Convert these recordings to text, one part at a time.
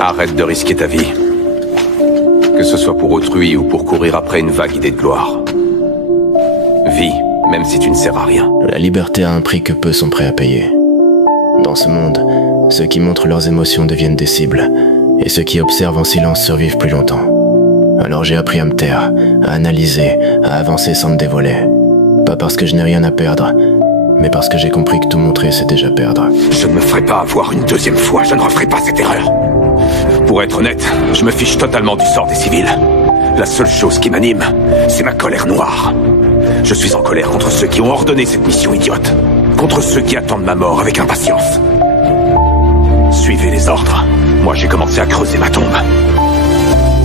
Arrête de risquer ta vie. Que ce soit pour autrui ou pour courir après une vague idée de gloire. Vis, même si tu ne sers à rien. La liberté a un prix que peu sont prêts à payer. Dans ce monde, ceux qui montrent leurs émotions deviennent des cibles, et ceux qui observent en silence survivent plus longtemps. Alors j'ai appris à me taire, à analyser, à avancer sans me dévoiler. Pas parce que je n'ai rien à perdre, mais parce que j'ai compris que tout montrer c'est déjà perdre. Je ne me ferai pas avoir une deuxième fois, je ne referai pas cette erreur. Pour être honnête, je me fiche totalement du sort des civils. La seule chose qui m'anime, c'est ma colère noire. Je suis en colère contre ceux qui ont ordonné cette mission idiote. Contre ceux qui attendent ma mort avec impatience. Suivez les ordres. Moi j'ai commencé à creuser ma tombe.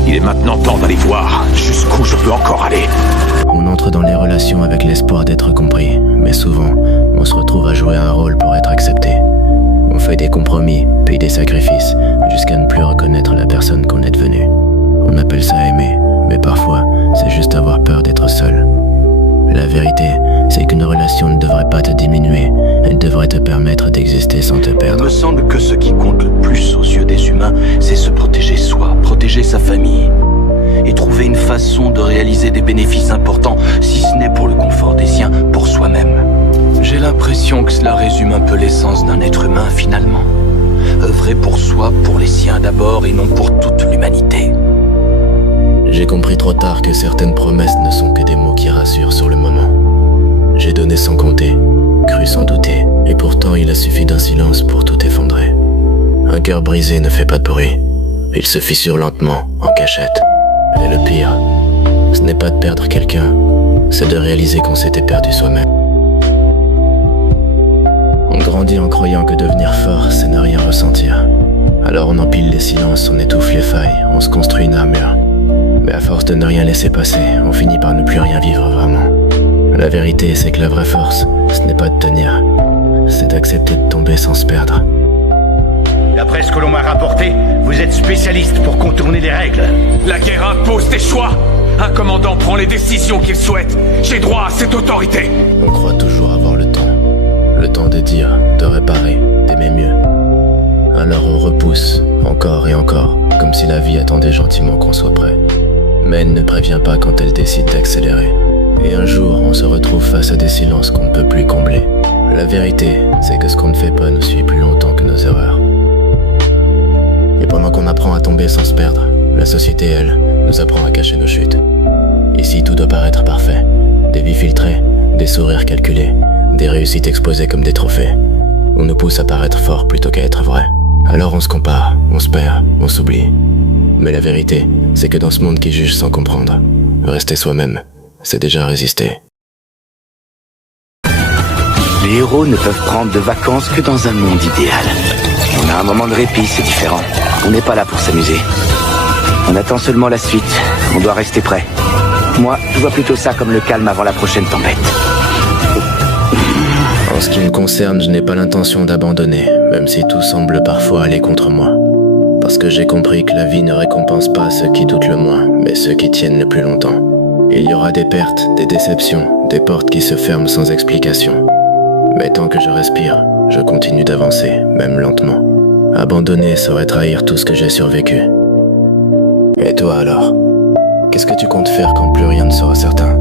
Il est maintenant temps d'aller voir jusqu'où je peux encore aller. On entre dans les relations avec l'espoir d'être compris, mais souvent, on se retrouve à jouer un rôle pour être accepté. On fait des compromis, puis des sacrifices, jusqu'à ne plus reconnaître la personne qu'on est devenue. On appelle ça aimer, mais parfois, c'est juste avoir peur d'être seul. La vérité, c'est qu'une relation ne devrait pas te diminuer, elle devrait te permettre d'exister sans te perdre. Il me semble que ce qui compte le plus aux yeux des humains, c'est se protéger soi, protéger sa famille, et trouver une façon de réaliser des bénéfices importants, si ce n'est pour le confort des siens, pour soi-même. J'ai l'impression que cela résume un peu l'essence d'un être humain finalement. Œuvrer pour soi, pour les siens d'abord, et non pour toute l'humanité. J'ai compris trop tard que certaines promesses ne sont que des mots qui rassurent sur le moment. J'ai donné sans compter, cru sans douter, et pourtant il a suffi d'un silence pour tout effondrer. Un cœur brisé ne fait pas de bruit, il se fissure lentement, en cachette. Et le pire, ce n'est pas de perdre quelqu'un, c'est de réaliser qu'on s'était perdu soi-même. On grandit en croyant que devenir fort, c'est ne rien ressentir. Alors on empile les silences, on étouffe les failles, on se construit une armure. Mais à force de ne rien laisser passer, on finit par ne plus rien vivre vraiment. La vérité, c'est que la vraie force, ce n'est pas de tenir, c'est d'accepter de tomber sans se perdre. D'après ce que l'on m'a rapporté, vous êtes spécialiste pour contourner les règles. La guerre impose des choix. Un commandant prend les décisions qu'il souhaite. J'ai droit à cette autorité. On croit toujours avoir le temps. Le temps de dire, de réparer, d'aimer mieux. Alors on repousse, encore et encore, comme si la vie attendait gentiment qu'on soit prêt. Mais elle ne prévient pas quand elle décide d'accélérer. Et un jour, on se retrouve face à des silences qu'on ne peut plus combler. La vérité, c'est que ce qu'on ne fait pas nous suit plus longtemps que nos erreurs. Et pendant qu'on apprend à tomber sans se perdre, la société, elle, nous apprend à cacher nos chutes. Ici, tout doit paraître parfait. Des vies filtrées, des sourires calculés, des réussites exposées comme des trophées. On nous pousse à paraître fort plutôt qu'à être vrai. Alors on se compare, on se perd, on s'oublie. Mais la vérité, c'est que dans ce monde qui juge sans comprendre, rester soi-même, c'est déjà résister. Les héros ne peuvent prendre de vacances que dans un monde idéal. On a un moment de répit, c'est différent. On n'est pas là pour s'amuser. On attend seulement la suite. On doit rester prêt. Moi, je vois plutôt ça comme le calme avant la prochaine tempête. En ce qui me concerne, je n'ai pas l'intention d'abandonner, même si tout semble parfois aller contre moi. Parce que j'ai compris que la vie ne récompense pas ceux qui doutent le moins, mais ceux qui tiennent le plus longtemps. Il y aura des pertes, des déceptions, des portes qui se ferment sans explication. Mais tant que je respire, je continue d'avancer, même lentement. Abandonner serait trahir tout ce que j'ai survécu. Et toi alors? Qu'est-ce que tu comptes faire quand plus rien ne sera certain?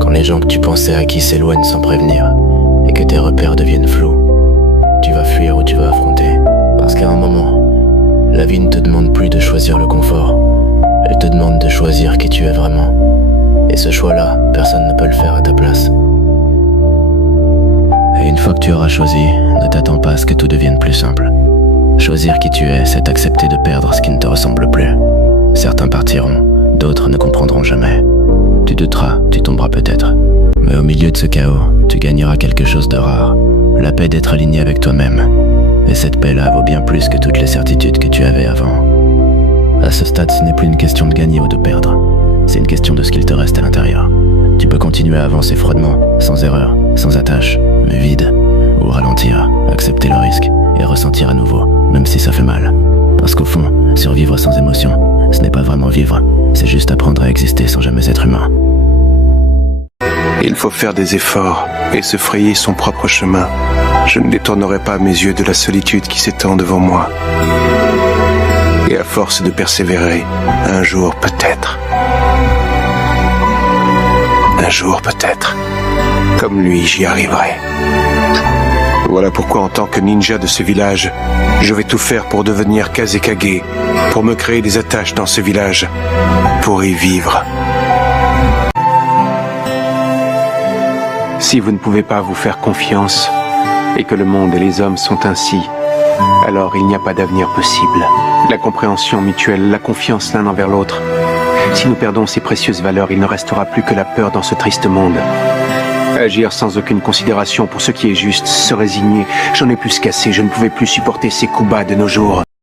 Quand les gens que tu pensais acquis s'éloignent sans prévenir, et que tes repères deviennent flous, tu vas fuir ou tu vas affronter. Parce qu'à un moment, la vie ne te demande plus de choisir le confort, elle te demande de choisir qui tu es vraiment. Et ce choix-là, personne ne peut le faire à ta place. Et une fois que tu auras choisi, ne t'attends pas à ce que tout devienne plus simple. Choisir qui tu es, c'est accepter de perdre ce qui ne te ressemble plus. Certains partiront, d'autres ne comprendront jamais. Tu douteras, tu tomberas peut-être. Mais au milieu de ce chaos, tu gagneras quelque chose de rare. La paix d'être aligné avec toi-même. Et cette paix-là vaut bien plus que toutes les certitudes que tu avais avant. À ce stade, ce n'est plus une question de gagner ou de perdre. C'est une question de ce qu'il te reste à l'intérieur. Tu peux continuer à avancer froidement, sans erreur, sans attache, mais vide. Ou ralentir, accepter le risque, et ressentir à nouveau, même si ça fait mal. Parce qu'au fond, survivre sans émotion, ce n'est pas vraiment vivre. C'est juste apprendre à exister sans jamais être humain. Il faut faire des efforts et se frayer son propre chemin. Je ne détournerai pas mes yeux de la solitude qui s'étend devant moi. Et à force de persévérer, un jour peut-être, comme lui, j'y arriverai. Voilà pourquoi en tant que ninja de ce village, je vais tout faire pour devenir Kazekage, pour me créer des attaches dans ce village, pour y vivre. Si vous ne pouvez pas vous faire confiance, et que le monde et les hommes sont ainsi, alors il n'y a pas d'avenir possible. La compréhension mutuelle, la confiance l'un envers l'autre. Si nous perdons ces précieuses valeurs, il ne restera plus que la peur dans ce triste monde. Agir sans aucune considération pour ce qui est juste, se résigner, j'en ai plus qu'assez, je ne pouvais plus supporter ces coups bas de nos jours.